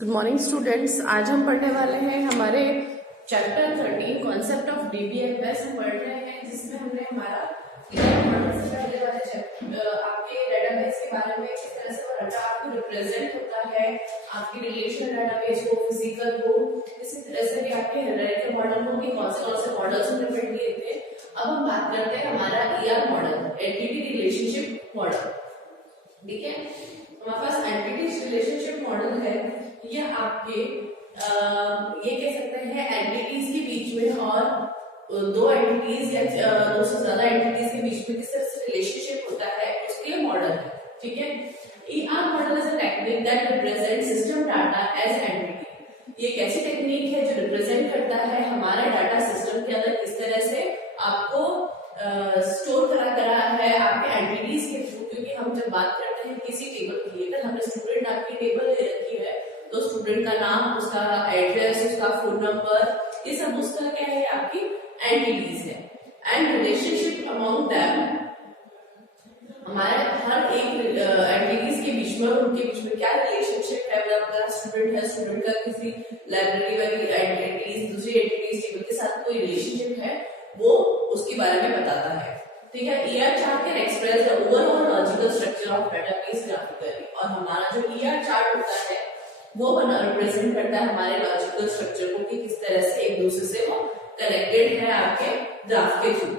Good morning students. आज हम पढ़ने वाले हैं हमारे चैप्टर 13 कॉन्सेप्ट ऑफ डीबीएमएस हम पढ़ रहे हैं, जिसमें हमने हमारा मॉडल से पहले वाले चैप्टर आपके डेटाबेस के बारे में, किस तरह से वो डाटा आपको रिप्रेजेंट होता है, आपकी रिलेशनल डेटाबेस को, फिजिकल को, इसी तरह से भी आपके हेरारिकल मॉडल को कि कौन से मॉडल्स हमने पढ़ लिए थे। अब हम बात करते हैं हमारा ER model, entity relationship model. ठीक है, हमारे पास एंटिटी रिलेशनशिप मॉडल है। ये आपके ये कह सकते हैं एंटिटीज के बीच में और दो एंटिटीज या दो से ज्यादा एंटिटीज के बीच में किस तरह से रिलेशनशिप होता है, उसके लिए मॉडल है। ठीक है, ER model is a technique that represent system data as entity. ये एक ऐसी टेक्निक है जो रिप्रेजेंट करता है हमारा डाटा सिस्टम के अंदर किस तरह से आपको स्टोर करा है आपके एंटिटीज के थ्रू। क्योंकि हम जब बात करते हैं किसी टेबल की, अगर हमने स्टूडेंट आपकी टेबल दे रखी है तो स्टूडेंट का नाम, उसका एड्रेस, उसका फोन नंबर, ये सब उसका क्या है, आपकी एंटिटीज है। एंड रिलेशनशिप अमंग देम, हमारे हर एक एंटिटीज के बीच में, उनके बीच में क्या रिलेशनशिप है, मतलब स्टूडेंट है, स्टूडेंट का किसी लाइब्रेरी वाली एंटिटीज दूसरी एंटिटीज टेबल के साथ कोई रिलेशनशिप है, वो उसके बारे में बताता है। ठीक है, ER chart can express the overall logical structure of database graphically. और हमारा जो ईआर चार्ट होता है वो रिप्रेजेंट करता है हमारे लॉजिकल स्ट्रक्चर को कि किस तरह से एक दूसरे से वो कनेक्टेड है आपके ग्राफ के थ्रू।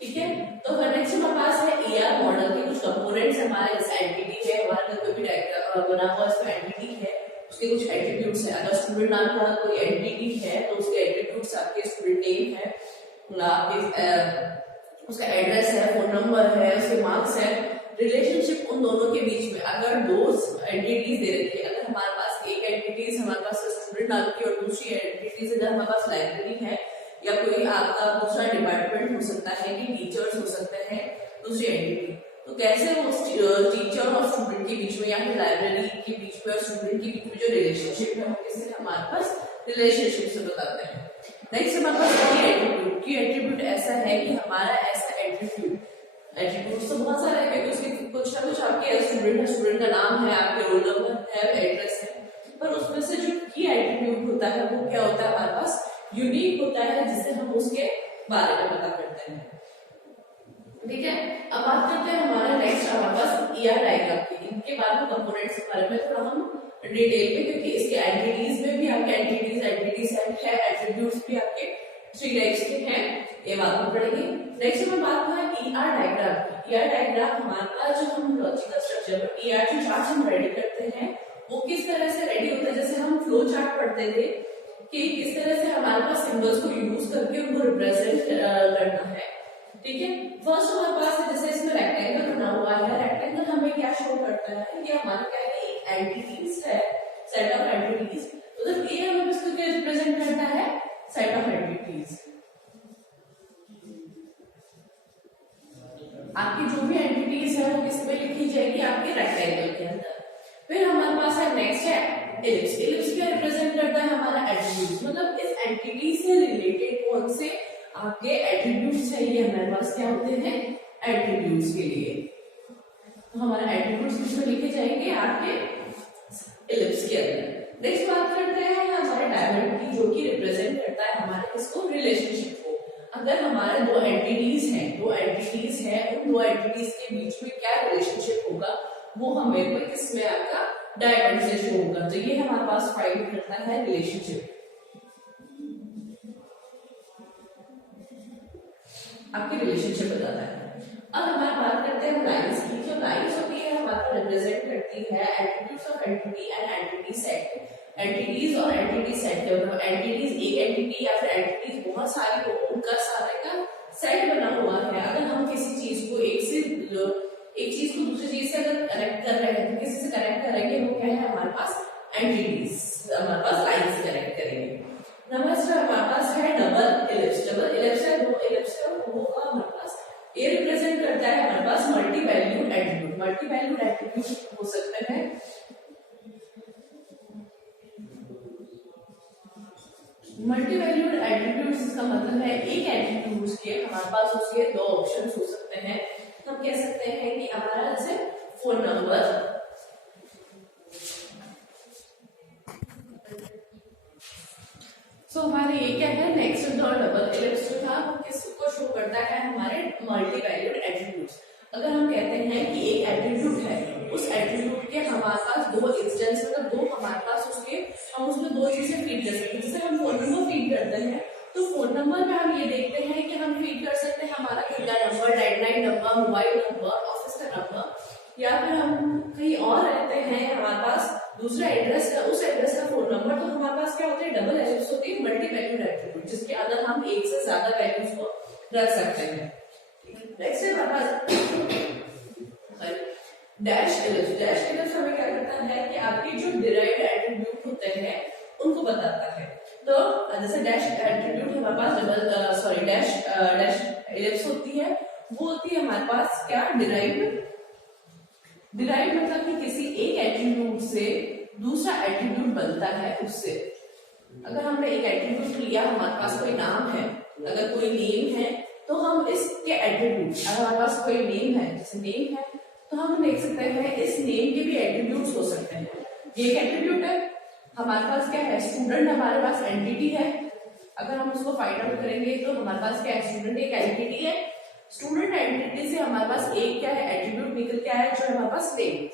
ठीक है, तो नेक्स्ट हमारे पास है ईआर मॉडल के कुछ कंपोनेंट्स हमारे, जैसे एंटिटी है, हमारे कोई भी डायग्राम बना हुआ इसमें एंटिटी है, उसके कुछ एट्रीब्यूट्स है। अगर स्टूडेंट नाम का कोई एंटिटी है तो उसके एट्रीब्यूट्स आपके स्टूडेंट नेम है, आपके उसका एड्रेस है, फोन नंबर है, उसके मार्क्स है। रिलेशनशिप उन दोनों के बीच में, अगर दो एंटिटीज दे रखी है, अगर हमारे पास एक एंटिटीज हमारे पास स्टूडेंट नाम की और दूसरी एंटिटीज अगर हमारे पास लाइब्रेरी है या कोई आपका दूसरा डिपार्टमेंट हो सकता है कि टीचर्स हो सकते हैं दूसरी एंटिटी, तो कैसे वो टीचर और स्टूडेंट के बीच में या फिर लाइब्रेरी के बीच में और स्टूडेंट के बीच में जो रिलेशनशिप है वो किससे हमारे पास रिलेशनशिप से बताते हैं। नेक्स्ट हमारे पास की एट्रीब्यूट ऐसा है कि हमारा ऐसा एट्रीब्यूट तो बहुत सारे हैं, क्योंकि उसके कुछ ना कुछ आपके स्टूडेंट का नाम है, आपके रोल नंबर है, एड्रेस है, पर उसमें से जो की एट्रीब्यूट होता है वो क्या होता है, हमारे पास यूनिक होता है, जिससे हम उसके बारे में पता करते हैं। ठीक है, अब बात करते हैं हमारा नेक्स्ट हमारे पास ईआर डायग्राम की। इनके बाद में कंपोनेंट्स के बारे में थोड़ा हम डिटेल में, क्योंकि इसके एंटिटीज में भी आपके एंटिटी सेट है, एट्रीब्यूट्स भी आपके 3 टाइप्स के हैं, ये बात में पढ़ेंगे। नेक्स्ट में बात है ईआर डायग्राम। ईआर डायग्राम हमारा जो हम लॉजिकल स्ट्रक्चर पर ईआर जो चार्ट हम रेडी करते हैं वो किस तरह से रेडी होता है, जैसे हम फ्लो चार्ट पढ़ते थे कि किस तरह से हमारे पास सिंबल्स को यूज करके उनको रिप्रेजेंट करना है। ठीक है, फर्स्ट हमारे पास जैसे इसमें रेक्टेंगल बना हुआ है, रेक्टेंगल हमें क्या शो करता है कि हमारा क्या है, एक एंटिटीज है, सेट ऑफ एंटिटीज। मतलब ये हमें इसको क्या रिप्रेजेंट करता है, सेट ऑफ एंटिटीज। आपकी जो भी एंटिटीज है वो किस में लिखी जाएगी, आपके रेक्टेंगल के अंदर। फिर हमारे पास है नेक्स्ट है एलिप्स। एलिप्स क्या रिप्रेजेंट करता है, हमारा एट्रीब्यूट, मतलब इस एंटिटी से रिलेटेड कौन से आपके एट्रीब्यूट्स है, ये हमारे पास क्या होते हैं, एट्रीब्यूट्स के लिए। तो हमारा एट्रीब्यूट्स किसमें लिखे जाएंगे, आपके एलिप्स के अंदर। नेक्स्ट बात करते हैं हमारे डायमंड की, जो कि रिप्रेजेंट करता है हमारे किसको, रिलेशनशिप को। अगर हमारे दो एंटिटीज हैं, उन दो एंटिटीज के बीच में क्या रिलेशनशिप होगा वो हमें को किसमें आपका डायमंड से शो होगा। तो ये हमारे पास फाइंड करता है रिलेशनशिप, आपकी रिलेशनशिप बताता है। अब हमारी बात करते हैं लाइंस की। जो लाइंस होती है हमारा रिप्रेजेंट करती है attributes of entity and entity set. Entities और एंटिटी सेट के मतलब एंटिटीज एक एंटिटी या फिर एंटिटीज बहुत सारी हो, उनका सारे का सेट बना हुआ है। अगर हम किसी चीज को एक चीज को दूसरी चीज से अगर कनेक्ट कर रहे हैं, तो किसी से कनेक्ट करेंगे वो क्या है, हमारे पास एंटिटीज, हमारे पास लाइन से कनेक्ट करेंगे। नमस्ते, हमारे पास है डबल इलिप्स। डबल इलिप्स है, दो इलिप्स का वो का हमारे पास ये रिप्रेजेंट करता है हमारे पास multi valued attribute. Multi valued attribute हो सकते हैं, मल्टी वैल्यूड एट्रीब्यूट्स इसका मतलब है एक एट्रीब्यूट्स के हमारे पास उसके दो ऑप्शंस हो सकते हैं। तो हम कह सकते हैं कि हमारा जैसे फोन नंबर कहते हैं कि एक एट्रीब्यूट है, उस एट्रीब्यूट के हमारे पास दो इंस्टेंस मतलब दो हमारे पास उसके हम उसमें दो चीजें फीड कर सकते हैं। जैसे हम फोन नंबर फीड करते हैं तो फोन नंबर में हम ये देखते हैं कि हम फीड कर सकते हैं हमारा घर का number, landline number, mobile number, office का नंबर, या फिर हम कहीं और रहते हैं हमारे पास दूसरा एड्रेस है, उस एड्रेस का फोन नंबर, तो हमारे पास क्या होते हैं डबल एलिप्स होती है, मल्टी वैल्यूड एट्रीब्यूट, जिसके अंदर हम एक से ज्यादा वैल्यूज को रख सकते हैं। नेक्स्ट है हमारे पास डैश एलिप्स। डैश एलिप्स हमें क्या करता है कि आपके जो डिराइव्ड एट्रीब्यूट होते हैं उनको बताता है। तो जैसे डैश एट्रीब्यूट हमारे पास डैश एलिप्स होती है, वो होती है हमारे पास क्या डिराइव्ड मतलब कि किसी एक एट्रीब्यूट से दूसरा एट्रीब्यूट बनता है उससे। अगर हमने एक एट्रीब्यूट लिया, हमारे पास कोई नाम है, अगर कोई नेम है तो हम इसके एट्रीब्यूट, अगर हमारे पास कोई नेम है, जैसे नेम है तो हम देख सकते हैं इस नेम के भी एट्रीब्यूट्स हो सकते हैं। ये एक एट्रीब्यूट है। हमारे पास क्या है, स्टूडेंट हमारे पास एंटिटी है। अगर हम उसको फाइंड आउट करेंगे तो हमारे पास क्या है, स्टूडेंट एक एंटिटी है। स्टूडेंट एंटिटी से हमारे पास एक क्या है एट्रीब्यूट निकल के आया जो है हमारे पास नेम।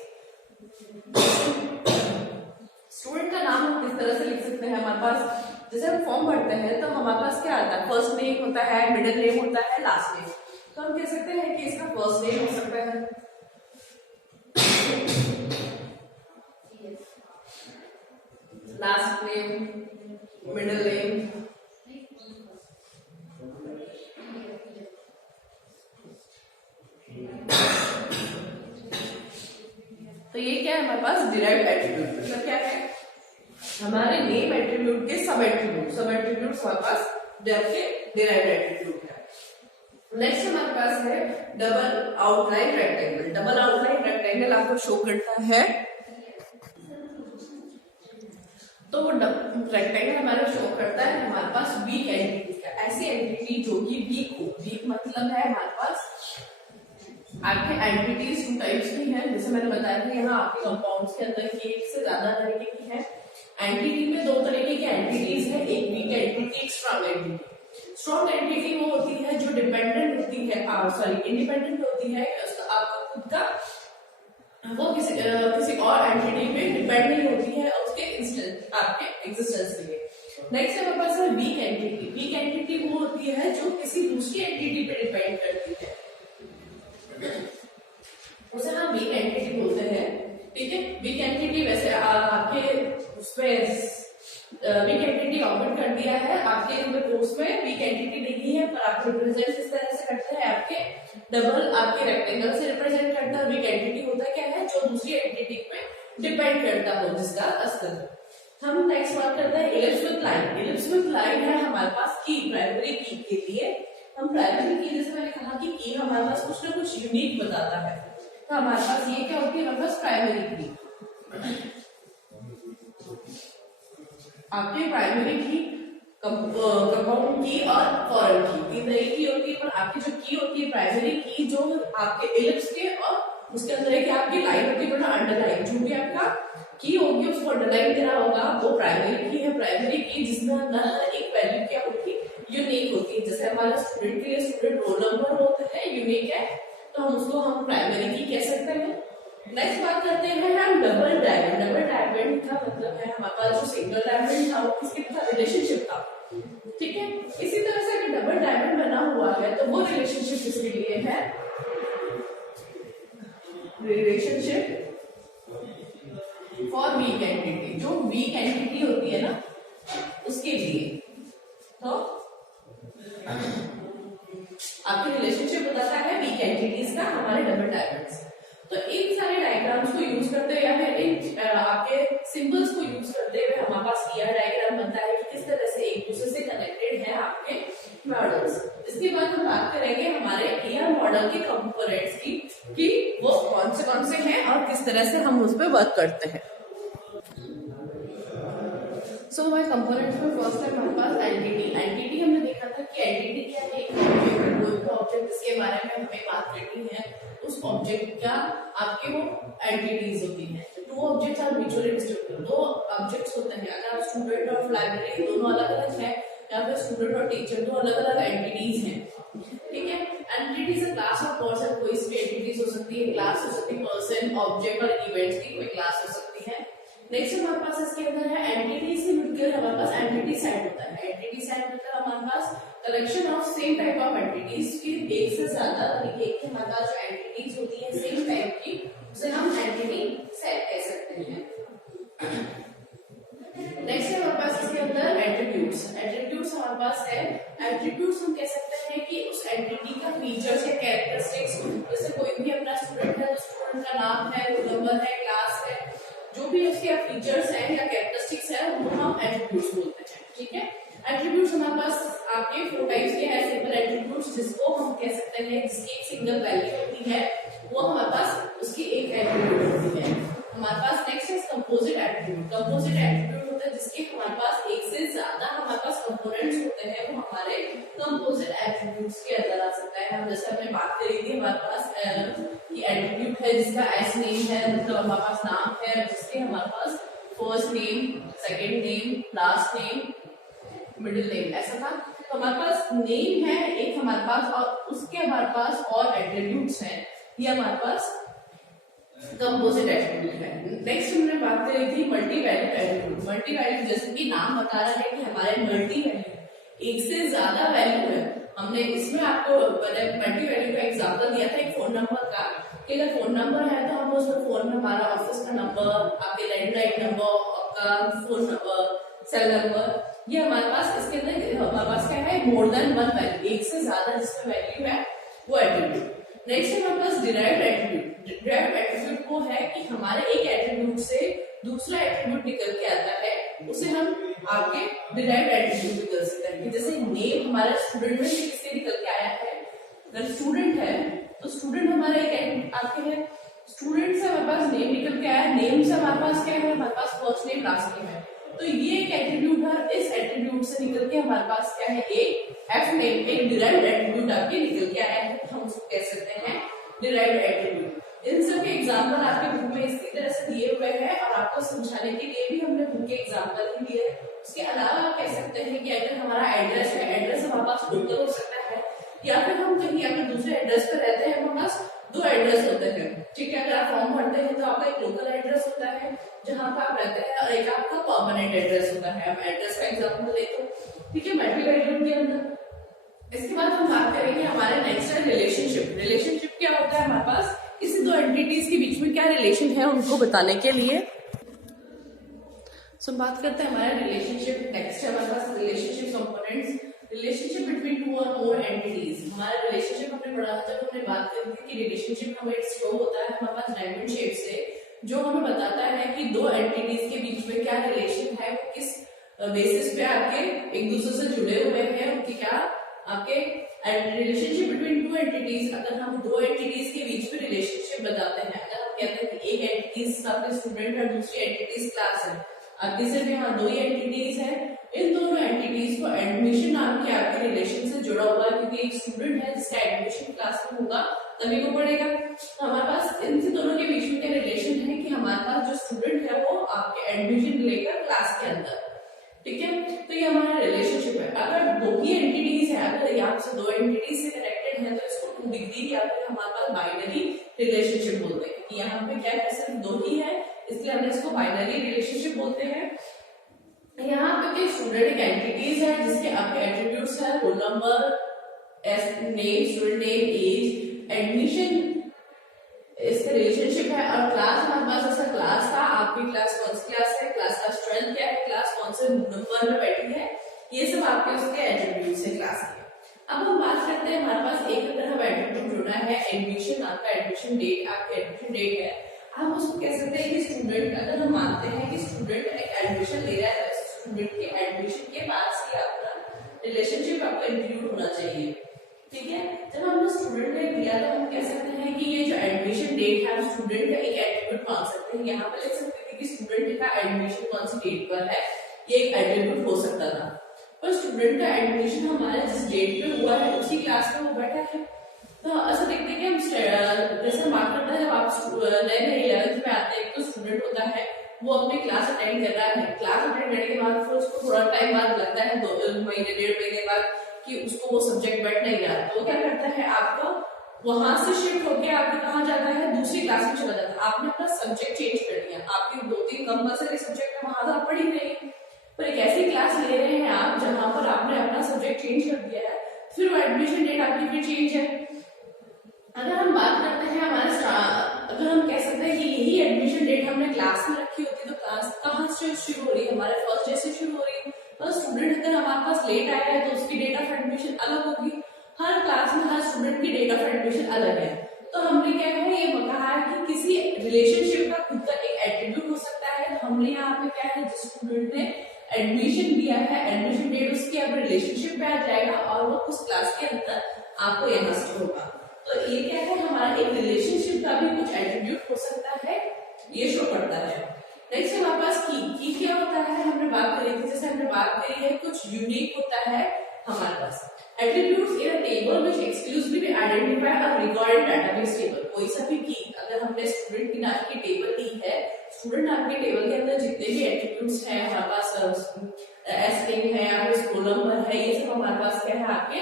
स्टूडेंट का नाम हम किस तरह से लिख सकते हैं, हमारे पास जैसे हम फॉर्म भरते हैं तो हमारे पास क्या आता है, फर्स्ट नेम होता है, मिडिल नेम होता है, लास्ट नेम। तो हम कह सकते हैं कि इसका फर्स्ट नेम हो सकता है, लास्ट नेम, मिडिल नेम, तो ये क्या है हमारे पास डिराइव्ड एट्रीब्यूट। मतलब क्या है, हमारे नेम एट्रीब्यूट के सब एट्रीब्यूट हमारे पास डिराइव्ड एट्रीब्यूट है। नेक्स्ट हमारे पास है double outline rectangle. Double outline rectangle आपको शो करता है, तो वो रेक्टेंगल हमारा शो करता है हमारे पास वीक एंटिटी का, ऐसी एंटिटी जो कि वीक हो। वीक मतलब है हमारे पास आपके एंटिटीज टू टाइप्स की हैं, जैसे मैंने बताया था यहाँ आपके कंपाउंड्स के अंदर एक से ज्यादा तरीके की है। एंटिटी में दो तरीके की एंटिटीज है, एक वीक एंटिटी, एक स्ट्रॉन्ग एंटिटी। स्ट्रॉन्ग एंटिटी वो होती है जो डिपेंडेंट होती है, इंडिपेंडेंट होती है, आपका खुद का, वो किसी और एंटिटी पे डिपेंड नहीं होती है उसके आपके एग्जिस्टेंस के लिए। नेक्स्ट हमारे पास है वीक एंटिटी। वीक एंटिटी वो होती है जो किसी दूसरी एंटिटी पे डिपेंड करती है, उसे हम वीक एंटिटी बोलते हैं। ठीक है, वीक एंटिटी वैसे आपके उसमें वीक एंटिटी ऑमिट कर दिया है, आपके कोर्स में वीक एंटिटी नहीं है, पर आप रिप्रेजेंट इस तरह से करते हैं, आपके डबल आपके रेक्टेंगल से रिप्रेजेंट करता है। वीक एंटिटी होता क्या है, जो दूसरी एंटिटी पे डिपेंड करता हो, जिसका अस्तित्व। हम नेक्स्ट बात करते हैं ellipse with line. Ellipse with line है हमारे पास की, प्राइमरी की के लिए हम प्राइमरी की, जैसे मैंने कहा कि की हमारे पास कुछ ना कुछ यूनिक बताता है, तो हमारे पास ये क्या होती है, हमारे पास प्राइमरी की। आपकी प्राइमरी की, कंपाउंड की और फॉरेन की, तीन तरह की होती है। पर आपकी जो की होती है प्राइमरी की, जो आपके इलिप्स के और उसके अंदर एक आपकी लाइन होती है, अंडरलाइन, जो भी आपका की होगी उसको अंडरलाइन देना होगा, वो प्राइमरी की है। प्राइमरी की जिसमें हर एक वैल्यू क्या होती है, यूनिक होती है। जैसे हमारा स्टूडेंट के लिए स्टूडेंट रोल नंबर होता है, यूनिक है, तो हम उसको हम प्राइमरी की कह सकते हैं। नेक्स्ट बात करते हैं हम डबल डायमंड। डबल डायमंड का मतलब है हमारे पास जो सिंगल डायमंड था वो किसके साथ रिलेशनशिप था। ठीक है, इसी तरह से अगर डबल डायमंड बना हुआ है तो वो रिलेशनशिप किसके लिए है, रिलेशनशिप फॉर वीक एंटिटी, जो वीक एंटिटी होती है ना उसके लिए। तो आपके रिलेशनशिप बताता है वीक एंटिटीज का हमारे डबल डायमंड्स। तो इन सारे डायग्राम्स को यूज करते हुए या फिर इन आपके सिंबल्स को यूज करते हुए हमारे पास ईयर डायग्राम बनता है कि किस तरह से एक दूसरे से कनेक्टेड है आपके मॉडल्स। इसके बाद हम बात करेंगे हमारे ईयर मॉडल के कंपोनेंट्स की, कि वो कौन से हैं और किस तरह से हम उस पर वर्क करते हैं। सो हमारे कंपोनेंट्स में फर्स्ट है हमारे पास एंटिटी। एंटिटी हमने देखा था कि एंटिटी क्या है, कोई भी ऑब्जेक्ट जिसके बारे में हमें बात करनी है, उस ऑब्जेक्ट का आपके वो एंटिटीज होती हैं। Two objects are mutually distributed, दो ऑब्जेक्ट्स होते हैं, अगर आप स्टूडेंट और लाइब्रेरी दोनों अलग अलग है, या फिर स्टूडेंट और टीचर दो अलग अलग एंटिटीज हैं। ठीक है, and entity is a class of person, कोई सी भी एंटिटीज हो सकती है, क्लास हो सकती है पर्सन, ऑब्जेक्ट और इवेंट्स की कोई क्लास हो सकती है। नेक्स्ट हमारे पास इसके अंदर है एंटिटी से मिलकर हमारे पास एंटिटी सेट होता है। एंटिटी सेट मतलब हमारे पास collection of same type of entities की एक से ज्यादा तरीके की हमारे पास जो एंटिटीज होती है सेम टाइप की, उसे हम एंटिटी सेट कह सकते हैं। नेक्स्ट है हमारे पास इसके अंदर एट्रीब्यूट्स। एट्रीब्यूट्स हमारे पास है, एट्रीब्यूट्स हम कह सकते हैं कि उस एंटिटी का फीचर्स या कैरेक्टरिस्टिक्स, जैसे कोई भी अपना स्टूडेंट है तो स्टूडेंट का नाम है, रोल नंबर है, क्लास है, जो भी उसके फीचर्स हैं या कैरेक्टरिस्टिक्स है वो हम एट्रीब्यूट्स बोलते हैं। ठीक है, एट्रीब्यूट्स हमारे पास आपके 4 टाइप्स के हैं। सिंपल एट्रीब्यूट्स जिसको हम कह सकते हैं जिसकी एक सिंगल वैल्यू होती है, वो हमारे पास उसकी एक एट्रीब्यूट होती है। हमारे पास नेक्स्ट है कंपोजिट एट्रीब्यूट। कंपोजिट एट्रीब्यूट होता है जिसके हमारे पास एक से ज्यादा हमारे पास कंपोनेंट्स होते हैं, वो हमारे कंपोजिट एट्रीब्यूट्स के अंदर आ सकता है। हम जैसे हमने बात करी थी हमारे पास कि एट्रीब्यूट है जिसका एस नेम है, मतलब हमारे पास नाम है, जिसके हमारे पास first name, second name, last name, middle name ऐसा था। तो हमारे पास नेम है एक हमारे पास, और उसके हमारे पास और एट्रीब्यूट्स हैं, ये हमारे पास कंपोजिट एट्रीब्यूट है। नेक्स्ट हमने बात करी थी multi value attribute. Multi value जैसे कि नाम बता रहा है कि हमारे मल्टी वैल्यू एक से ज्यादा वैल्यू है। हमने इसमें आपको मल्टी वैल्यू का एग्जांपल दिया था एक फोन नंबर का, कि अगर फोन नंबर है तो हम उसमें फोन में हमारा ऑफिस का नंबर, आपके लैंडलाइन नंबर, आपका फोन नंबर, सेल नंबर, ये हमारे पास इसके अंदर हमारे पास क्या है, मोर देन वन वैल्यू, एक से ज्यादा जिसमें वैल्यू है वो एट्रीब्यूट। नेक्स्ट है हमारे पास डिराइव्ड एट्रीब्यूट। डिराइव्ड एट्रीब्यूट वो है कि हमारे एक एट्रीब्यूट से दूसरा एट्रीब्यूट निकल के आता है, उसे हम आगे डिराइव्ड एट्रीब्यूट भी कर सकते हैं। जैसे नेम हमारा स्टूडेंट में से किससे निकल के आया है, अगर स्टूडेंट है तो स्टूडेंट हमारा एक आपके है, स्टूडेंट से हमारे पास नेम निकल के आया, नेम से हमारे पास क्या है, हमारे पास फर्स्ट नेम लास्ट नेम है, तो ये एक एट्रीब्यूट है। इस एट्रीब्यूट से निकल के हमारे पास क्या है, एक एफ नेम, एक डिराइव्ड एट्रीब्यूट आपके निकल के आया है, हम उसको कह सकते हैं डिराइव्ड एट्रीब्यूट। इन सब के एग्जांपल आपके बुक में इसी तरह से दिए हुए हैं, और आपको समझाने के लिए भी हमने बुक के एग्जांपल ही दिए हैं। उसके अलावा आप कह सकते हैं कि अगर हमारा एड्रेस है, एड्रेस हमारे पास लोकल हो सकता है, या फिर हम कहीं अगर दूसरे एड्रेस पर रहते हैं, हमारे पास 2 एड्रेस होते हैं। ठीक है, अगर आप फॉर्म भरते हैं तो आपका एक लोकल एड्रेस होता है जहां पर आप रहते हैं, और एक आपका परमानेंट एड्रेस होता है। हम एड्रेस का एग्जांपल ले तो ठीक है, मल्टी वैल्यूड के अंदर। इसके बाद हम बात करेंगे हमारे नेक्स्ट है रिलेशनशिप। रिलेशनशिप क्या होता है, हमारे पास इसी 2 एंटिटीज के बीच में क्या रिलेशन है उनको बताने के लिए सो बात करते हैं हमारे रिलेशनशिप। नेक्स्ट है हमारे पास रिलेशनशिप कंपोनेंट्स। रिलेशनशिप बिटवीन 2 और मोर एंटिटीज। हमारा रिलेशनशिप हमने पढ़ा था जब हमने बात करी थी कि रिलेशनशिप हमें शो होता है हमारे पास डायमंड शेप से, जो हमें बताता है कि 2 एंटिटीज के बीच में क्या रिलेशन है, वो किस बेसिस पे आपके एक दूसरे से जुड़े हुए हैं, उनकी क्या आपके रिलेशनशिप बिटवीन 2 एंटिटीज। अगर हम 2 एंटिटीज के बीच में रिलेशनशिप बताते हैं, अगर हम कहते हैं कि एक एंटिटीज आपके स्टूडेंट है, दूसरी एंटिटीज क्लास है, अब सिर्फ यहाँ 2 ही एंटिटीज है, इन दोनों एंटिटीज को एडमिशन नाम के आपके रिलेशन से जुड़ा हुआ है, क्योंकि एक स्टूडेंट है जिसका एडमिशन क्लास में होगा तभी वो पढ़ेगा। तो हमारे पास इन दोनों के बीच में क्या रिलेशन है कि हमारे पास जो स्टूडेंट है वो आपके एडमिशन लेकर क्लास के अंदर, ठीक है, तो ये हमारा रिलेशनशिप है। अगर 2 ही एंटिटीज है, अगर यहाँ से 2 एंटिटीज से कनेक्टेड है तो इसको 2 डिग्री या फिर हमारे पास बाइनरी रिलेशनशिप बोलते हैं, क्योंकि यहाँ पे क्या है, सिर्फ 2 ही है, इसलिए हम इसको बाइनरी रिलेशनशिप बोलते हैं। यहाँ पे स्टूडेंट एक एंटिटीज है जिसके आपके एट्रीब्यूट्स है, roll number, name, student name, age, admission, इसका रिलेशनशिप है, और क्लास हमारे पास ऐसा क्लास था, आपकी क्लास कौन सी क्लास है, क्लास का स्ट्रेंथ क्या है, क्लास कौन से नंबर में बैठी है, ये सब आपके उसके एट्रीब्यूट्स है क्लास के। अब हम बात करते हैं हमारे पास एक अगर हम एट्रीब्यूट जुड़ा है एडमिशन, आपका एडमिशन डेट, आपकी एडमिशन डेट है, हम उसको कह सकते हैं कि स्टूडेंट, अगर हम मानते हैं कि स्टूडेंट एक एडमिशन ले रहा है तो स्टूडेंट के एडमिशन के बाद से आपका रिलेशनशिप आपका इंक्लूड होना चाहिए। ठीक है, जब हमने स्टूडेंट ने दिया तो हम कह सकते हैं कि ये जो एडमिशन डेट है स्टूडेंट का एक एट्रीब्यूट मान सकते हैं। यहाँ पे लिख सकते हैं कि स्टूडेंट का एडमिशन कौन सी डेट पर है, ये एक एट्रीब्यूट हो सकता था, पर स्टूडेंट का एडमिशन हमारे जिस डेट पे हुआ है उसी क्लास में वो बैठा है। तो ऐसा देखते हैं कि हम जैसे बात करते हैं जब आप नए नए 11th में आते हैं, एक तो स्टूडेंट होता है वो अपनी क्लास अटेंड कर रहा है, क्लास अटेंड करने के बाद फिर उसको थोड़ा टाइम बाद लगता है, 2 महीने 1.5 महीने बाद कि उसको वो सब्जेक्ट बैठ नहीं रहा, तो क्या करता है आपका वहां से शिफ्ट होकर आपके कहाँ जाता है, दूसरी क्लास में चला जाता है। आपने अपना सब्जेक्ट चेंज कर दिया, आपके 2-3 कंपल्सरी सब्जेक्ट वहां तो आप पढ़ ही नहीं, पर एक ऐसी क्लास ले रहे हैं आप जहां पर आपने अपना सब्जेक्ट चेंज कर दिया है, फिर वो एडमिशन डेट आपकी फिर चेंज है। अगर हम बात करते हैं अगर हम कह सकते हैं कि यही एडमिशन डेट हमने क्लास में रखी होती तो क्लास कहाँ से शुरू हो रही है, हमारे फर्स्ट डे से शुरू हो रही है। तो स्टूडेंट अगर हमारे पास लेट आया है तो उसकी डेट ऑफ एडमिशन अलग होगी, हर क्लास में हर स्टूडेंट की डेट ऑफ एडमिशन अलग है। तो हमने क्या है ये कहा है कि किसी रिलेशनशिप का खुद का एक एट्रीब्यूट हो सकता है। तो हमने यहाँ पे क्या है, जिस स्टूडेंट ने एडमिशन दिया है, एडमिशन डेट उसकी अब रिलेशनशिप पे आ जाएगा और वो उस क्लास के अंदर आपको यहाँ से होगा। तो ये क्या है, हमारा एक रिलेशनशिप का भी कुछ एट्रीब्यूट हो सकता है, ये शो करता है। नेक्स्ट हमारे पास की क्या होता है, हमने बात करी थी, जैसे हमने बात करी है कुछ यूनिक होता है हमारे पास attributes in a table which exclusively identify a record in database table. कोई सा भी की अगर हमने स्टूडेंट की नाम की टेबल ली है, स्टूडेंट नाम की टेबल के अंदर जितने भी एट्रीब्यूट्स हैं हमारे पास, एस्ट्रिंग है या फिर रोल नंबर है, ये सब हमारे पास क्या है आपके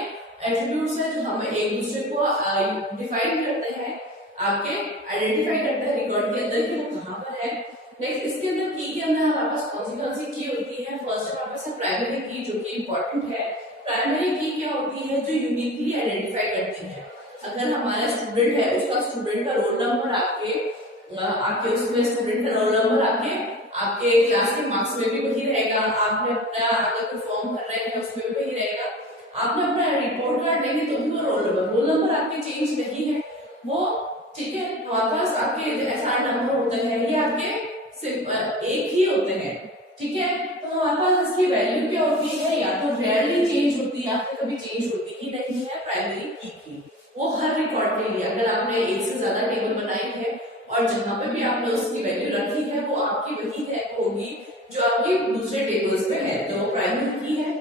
एट्रीब्यूट्स है जो हमें एक दूसरे को डिफाइन करते हैं, आपके आइडेंटिफाई करते हैं रिकॉर्ड के अंदर कि वो कहाँ पर है। नेक्स्ट इसके अंदर की के अंदर हमारे पास कौन सी की होती है, फर्स्ट हमारे पास है प्राइमरी की जो कि इंपॉर्टेंट है। प्राइमरी की क्या होती है, जो यूनिकली आइडेंटिफाई करती है। अगर हमारा स्टूडेंट है, उसका स्टूडेंट का रोल नंबर आपके उसमें स्टूडेंट का रोल नंबर आपके क्लास के मार्क्स में भी वही रहेगा। आपने अपना अगर कोई फॉर्म भर रहे हैं उसमें भी वही रहेगा। आपने अपना रिपोर्ट कार्ड लेंगे तो भी वो रोल नंबर आपके चेंज नहीं है वो, ठीक है। हमारे पास आपके ऐसा नंबर होते हैं, ये आपके सिर्फ एक ही होते हैं, ठीक है। तो हमारे पास इसकी वैल्यू क्या होती है, या तो रेयरली चेंज होती है, आपको कभी चेंज होती ही नहीं है प्राइमरी की। वो हर रिकॉर्ड के लिए अगर आपने एक से ज्यादा टेबल बनाई है और जहां पे भी आपने उसकी वैल्यू रखी है वो आपकी वही होगी जो आपकी दूसरे टेबल्स में है, तो वो प्राइमरी की है।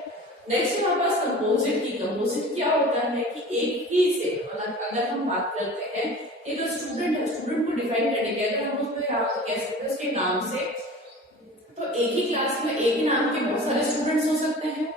नेक्स्ट हमारे पास कंपोजिट की। कंपोजिट क्या होता है कि एक की से अगर हम बात करते हैं कि जो स्टूडेंट है, स्टूडेंट को डिफाइन करने के अगर हम उसको आप कह सकते हैं उसके नाम से, तो एक ही क्लास में एक ही नाम के बहुत सारे स्टूडेंट्स हो सकते हैं,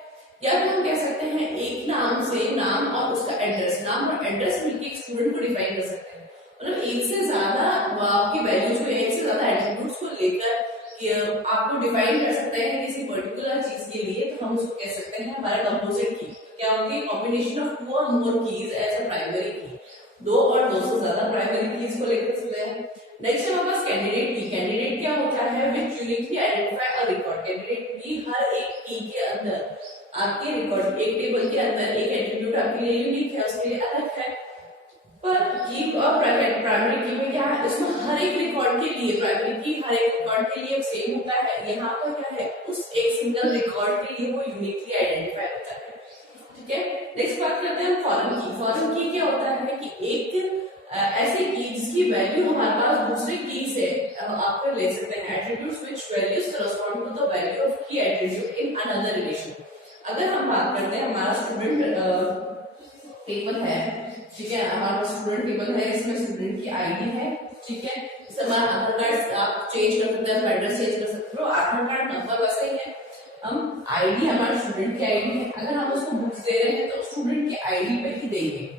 या फिर हम कह सकते हैं एक नाम से नाम और उसका एड्रेस, नाम और एड्रेस मिलकर एक स्टूडेंट को डिफाइन कर सकते हैं। मतलब एक से ज्यादा आपकी वैल्यूज को, एक से ज्यादा एट्रीब्यूट्स को लेकर आपको डिफाइन कर सकते हैं किसी पर्टिकुलर चीज के लिए, तो हम उसको कह सकते हैं हमारा कंपोजिट की। क्या होती है, कॉम्बिनेशन ऑफ 2 और मोर कीज एज अ प्राइमरी की, 2 और 2 से ज्यादा प्राइमरी कीज को लेकर सकते हैं। नेक्स्ट हमारे पास कैंडिडेट की। कैंडिडेट क्या होता है, which uniquely identify a record. Candidate की हर एक की के अंदर आपके रिकॉर्ड, एक टेबल के अंदर एक एट्रीब्यूट आपके लिए यूनिक है, उसके लिए अलग है। पर की और प्राइमरी की में क्या है, इसमें हर एक रिकॉर्ड के लिए, प्राइमरी की हर एक रिकॉर्ड के लिए सेम होता है। यहाँ पर क्या है, उस एक सिंगल रिकॉर्ड के लिए वो यूनिकली आइडेंटिफाई होता है, ठीक है। नेक्स्ट बात करते हैं फॉरेन की। फॉरेन की क्या होता है कि एक ऐसी की जिसकी वैल्यू हमारे पास दूसरे की से आप ले सकते हैं। Attributes which values correspond to the value of key attribute in another relation. अगर हम बात करते हैं हमारा स्टूडेंट टेबल है, ठीक है, हमारा स्टूडेंट टेबल है, इसमें स्टूडेंट की आईडी है, ठीक है। इससे हमारा आधार कार्ड आप चेंज कर सकते हैं, एड्रेस चेंज कर सकते हो, आधार कार्ड नंबर वैसे ही है। हम आईडी हमारे स्टूडेंट की आईडी है, अगर हम उसको बुक्स दे रहे हैं तो स्टूडेंट की आईडी पे ही देंगे।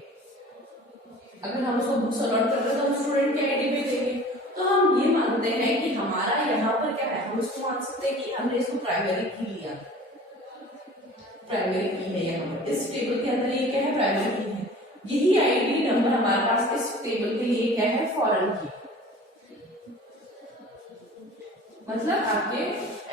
अगर हम उसको बुक्स अलॉट कर रहे हैं तो हम स्टूडेंट की आईडी पे देंगे। तो हम ये मानते हैं कि हमारा यहाँ पर क्या है, हम उसको मान सकते हैं कि हमने इसको प्राइमरी की लिया, प्राइमरी की है यहाँ पर इस टेबल के अंदर, ये क्या है, प्राइमरी की है। यही आईडी नंबर हमारे पास इस टेबल के लिए क्या है, फॉरेन की। मतलब आपके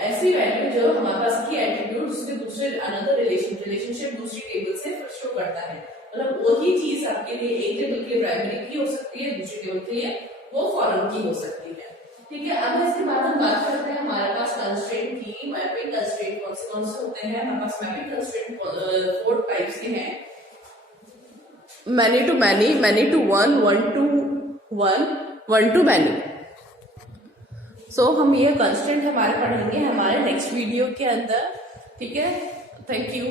ऐसी वैल्यू जो हमारे पास की एट्रीब्यूट उसके दूसरे अनदर रिलेशनशिप दूसरी टेबल से शो करता है। मतलब वही चीज आपके लिए एक टेबल के लिए प्राइमरी की हो सकती है, दूसरी टेबल के लिए वो फॉरेन की हो सकती है, ठीक है। अब इसके बाद हम बात करते हैं हमारे पास कंस्ट्रेंट की। मैपिंग कंस्ट्रेंट कौन से होते हैं, हमारे पास मैपिंग कंस्ट्रेंट 4 टाइप्स के हैं। Many to many, many to one, one to one, one to many. So हम ये कंस्ट्रेंट हमारे पढ़ेंगे हमारे नेक्स्ट वीडियो के अंदर, ठीक है। Thank you.